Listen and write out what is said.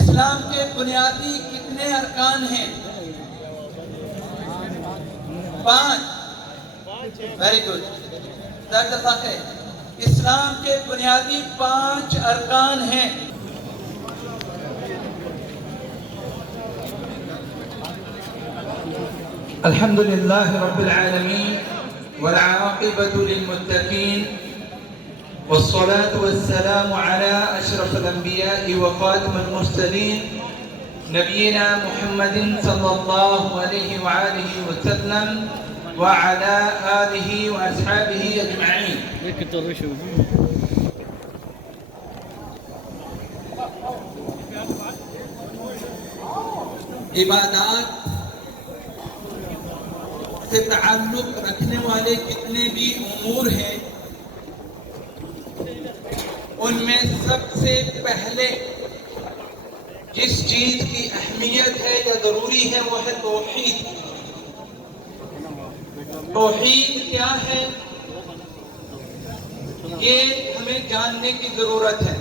इस्लाम के बुनियादी कितने अरकान हैं? 5। Very good. इस्लाम के बुनियादी 5 अरकान हैं। अल्हम्दुलिल्लाह रब्बिल आलमीन वल आक़िबतु लिल मुत्तक़ीन वस्सलातु वस्सलामु अला अशरफिल अंबिया'i व ख़ातिमिल मुरसलीन नबीना मुहम्मदिन सल्लल्लाहु अलैहि व आलिहि व सल्लम व अला आलिहि व अस्हाबिहि अजमईन। इबादत से ताल्लुक रखने वाले जितने भी उमूर हैं, उनमें सबसे पहले जिस चीज की अहमियत है या जरूरी है वो है तौहीद। तौहीद क्या है ये हमें जानने की जरूरत है।